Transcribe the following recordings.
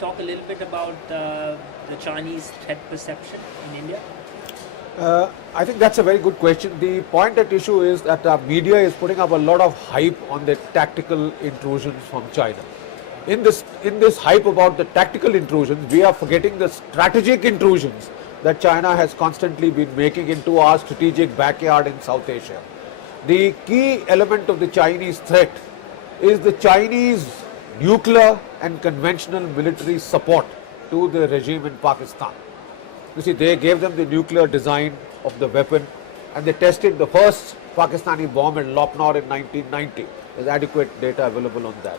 talk a little bit about the Chinese threat perception in India? I think that's a very good question. The point at issue is that the media is putting up a lot of hype on the tactical intrusions from China. In this hype about the tactical intrusions, we are forgetting the strategic intrusions that China has constantly been making into our strategic backyard in South Asia. The key element of the Chinese threat is the Chinese nuclear and conventional military support to the regime in Pakistan. You see, they gave them the nuclear design of the weapon, and they tested the first Pakistani bomb at Lopnor in 1990. There's adequate data available on that.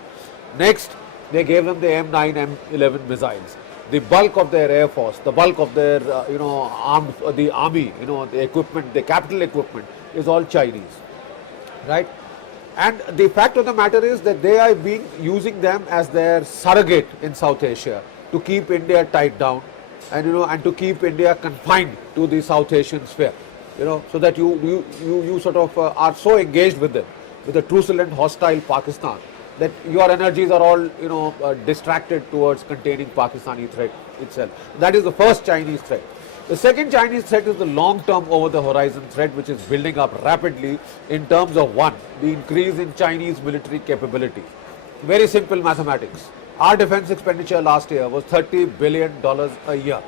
Next, they gave them the M9, M11 missiles. The bulk of their air force, the bulk of their, the army, the equipment, the capital equipment is all Chinese, right? And the fact of the matter is that they are using them as their surrogate in South Asia to keep India tied down, and to keep India confined to the South Asian sphere, so that you sort of are so engaged with them, with the truculent, hostile Pakistan, that your energies are all, distracted towards containing Pakistani threat itself. That is the first Chinese threat. The second Chinese threat is the long-term over-the-horizon threat, which is building up rapidly in terms of, one, the increase in Chinese military capability. Very simple mathematics. Our defense expenditure last year was $30 billion a year.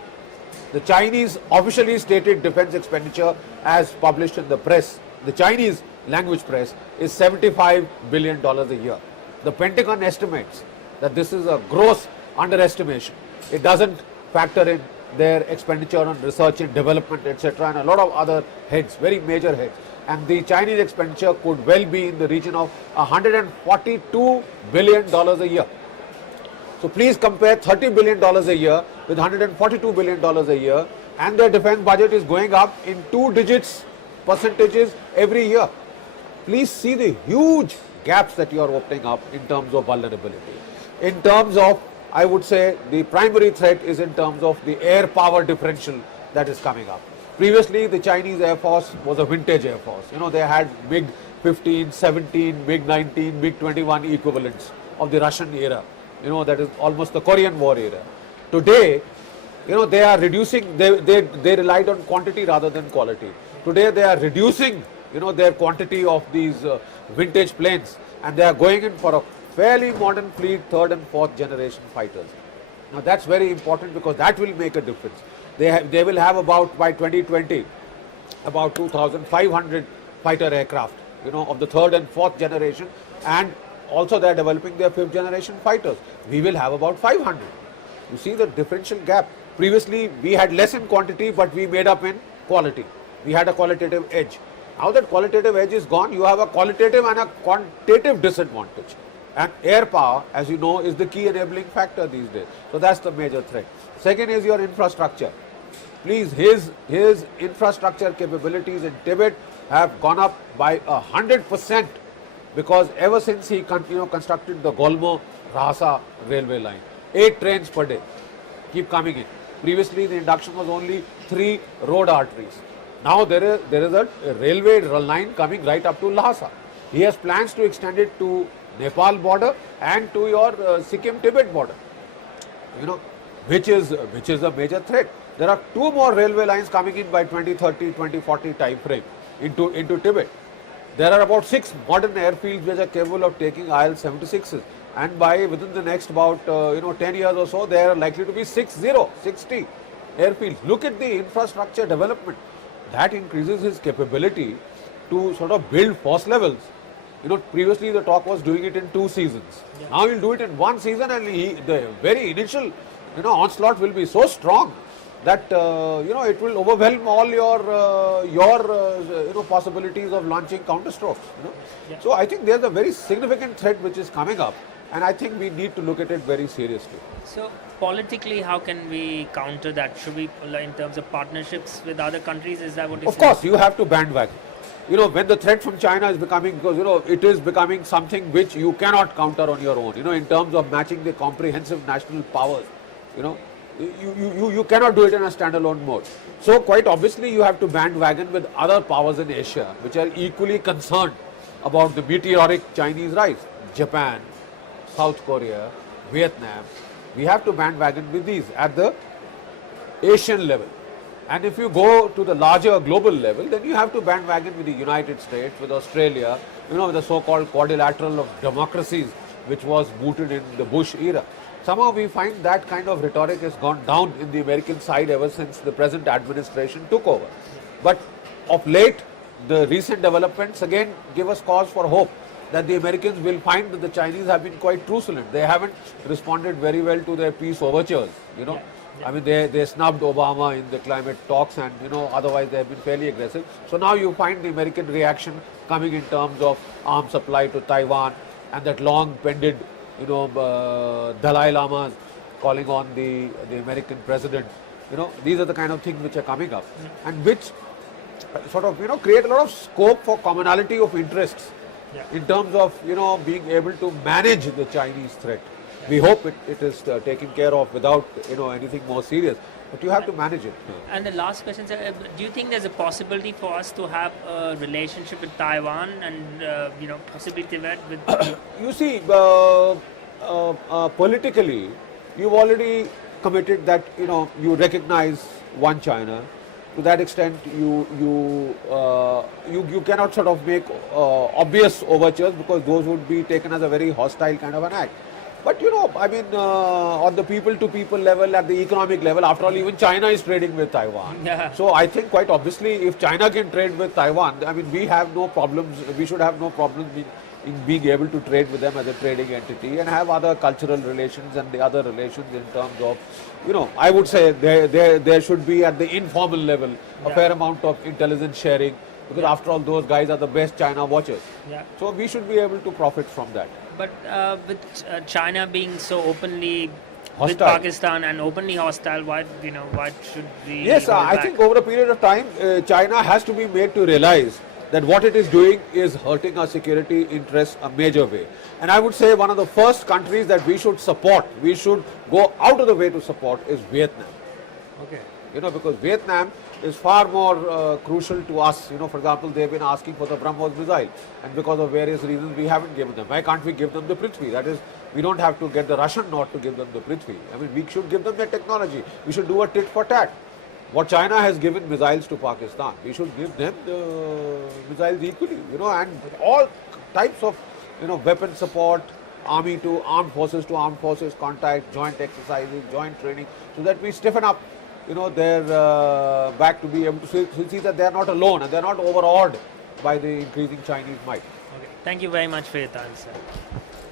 The Chinese officially stated defense expenditure as published in the press, the Chinese language press, is $75 billion a year. The Pentagon estimates that this is a gross underestimation. It doesn't factor in their expenditure on research and development, etc., and a lot of other heads, very major heads. And the Chinese expenditure could well be in the region of $142 billion a year. So please compare $30 billion a year with $142 billion a year, and their defense budget is going up in 2-digit percentages every year. Please see the huge gaps that you are opening up in terms of vulnerability. In terms of, I would say, the primary threat is in terms of the air power differential that is coming up. Previously, the Chinese Air Force was a vintage Air Force. They had MiG-15, 17, MiG-19, MiG-21 equivalents of the Russian era. That is almost the Korean War era. Today, they are reducing, they relied on quantity rather than quality. Today, they are reducing, their quantity of these vintage planes, and they are going in for a fairly modern fleet, third and fourth generation fighters. Now, that's very important because that will make a difference. They will have about, by 2020, about 2,500 fighter aircraft, of the third and fourth generation, and also they are developing their fifth generation fighters. We will have about 500. You see the differential gap. Previously, we had less in quantity, but we made up in quality. We had a qualitative edge. Now that qualitative edge is gone, you have a qualitative and a quantitative disadvantage. And air power, as you know, is the key enabling factor these days. So that's the major threat. Second is your infrastructure. Please, his infrastructure capabilities in Tibet have gone up by 100%, because ever since he constructed the Golmo-Rhasa railway line, 8 trains per day keep coming in. Previously, the induction was only 3 road arteries. Now there is a railway line coming right up to Lhasa. He has plans to extend it to Nepal border and to your Sikkim-Tibet border, which is a major threat. There are 2 more railway lines coming in by 2030, 2040 time frame into Tibet. There are about 6 modern airfields which are capable of taking IL-76s, and within the next about 10 years or so, there are likely to be 60 airfields. Look at the infrastructure development. That increases his capability to sort of build force levels. Previously the talk was doing it in 2 seasons. Yeah. Now he'll do it in 1 season, and the very initial onslaught will be so strong that it will overwhelm all your possibilities of launching counterstrokes. Yeah. So I think there's a very significant threat which is coming up, and I think we need to look at it very seriously. So politically, how can we counter that? Should we, in terms of partnerships with other countries, is that what you Of course, you have to bandwagon. When the threat from China is becoming, because it is becoming something which you cannot counter on your own, in terms of matching the comprehensive national powers, you cannot do it in a standalone mode. So quite obviously you have to bandwagon with other powers in Asia which are equally concerned about the meteoric Chinese rise. Japan, South Korea, Vietnam, We have to bandwagon with these at the Asian level. And if you go to the larger global level, then you have to bandwagon with the United States, with Australia, with the so-called quadrilateral of democracies, which was mooted in the Bush era. Somehow we find that kind of rhetoric has gone down in the American side ever since the present administration took over. But of late, the recent developments again give us cause for hope that the Americans will find that the Chinese have been quite truculent. They haven't responded very well to their peace overtures, I mean, they snubbed Obama in the climate talks and, otherwise they have been fairly aggressive. So now you find the American reaction coming in terms of arms supply to Taiwan and that long pended, Dalai Lamas calling on the American president. These are the kind of things which are coming up and which sort of, create a lot of scope for commonality of interests in terms of, being able to manage the Chinese threat. We hope it is taken care of without anything more serious, but you have to manage it. And the last question, sir, do you think there's a possibility for us to have a relationship with Taiwan and possibly Tibet? With You see, politically, you've already committed that you recognize one China. To that extent, you cannot sort of make obvious overtures because those would be taken as a very hostile kind of an act. But I mean, on the people-to-people level, at the economic level, after all, even China is trading with Taiwan. Yeah. So I think quite obviously, if China can trade with Taiwan, I mean, we have no problems. We should have no problems in being able to trade with them as a trading entity and have other cultural relations and the other relations in terms of, I would say there should be at the informal level a fair amount of intelligence sharing because after all, those guys are the best China watchers. Yeah. So we should be able to profit from that. But with China being so openly Hostile. with Pakistan and openly hostile, why should we? Yes, hold I back? think over a period of time, China has to be made to realize that what it is doing is hurting our security interests a major way. And I would say one of the first countries that we should support, we should go out of the way to support is Vietnam. Okay. Because Vietnam is far more crucial to us. For example, they've been asking for the Brahmos missile and because of various reasons we haven't given them. Why can't we give them the Prithvi? That is, we don't have to get the Russian not to give them the Prithvi. I mean, we should give them the technology. We should do a tit for tat. What China has given missiles to Pakistan, we should give them the missiles equally, and all types of, weapon support, army to armed forces contact, joint exercises, joint training, so that we stiffen up, their back to be able to see that they are not alone and they are not overawed by the increasing Chinese might. Okay. Thank you very much for your time, sir.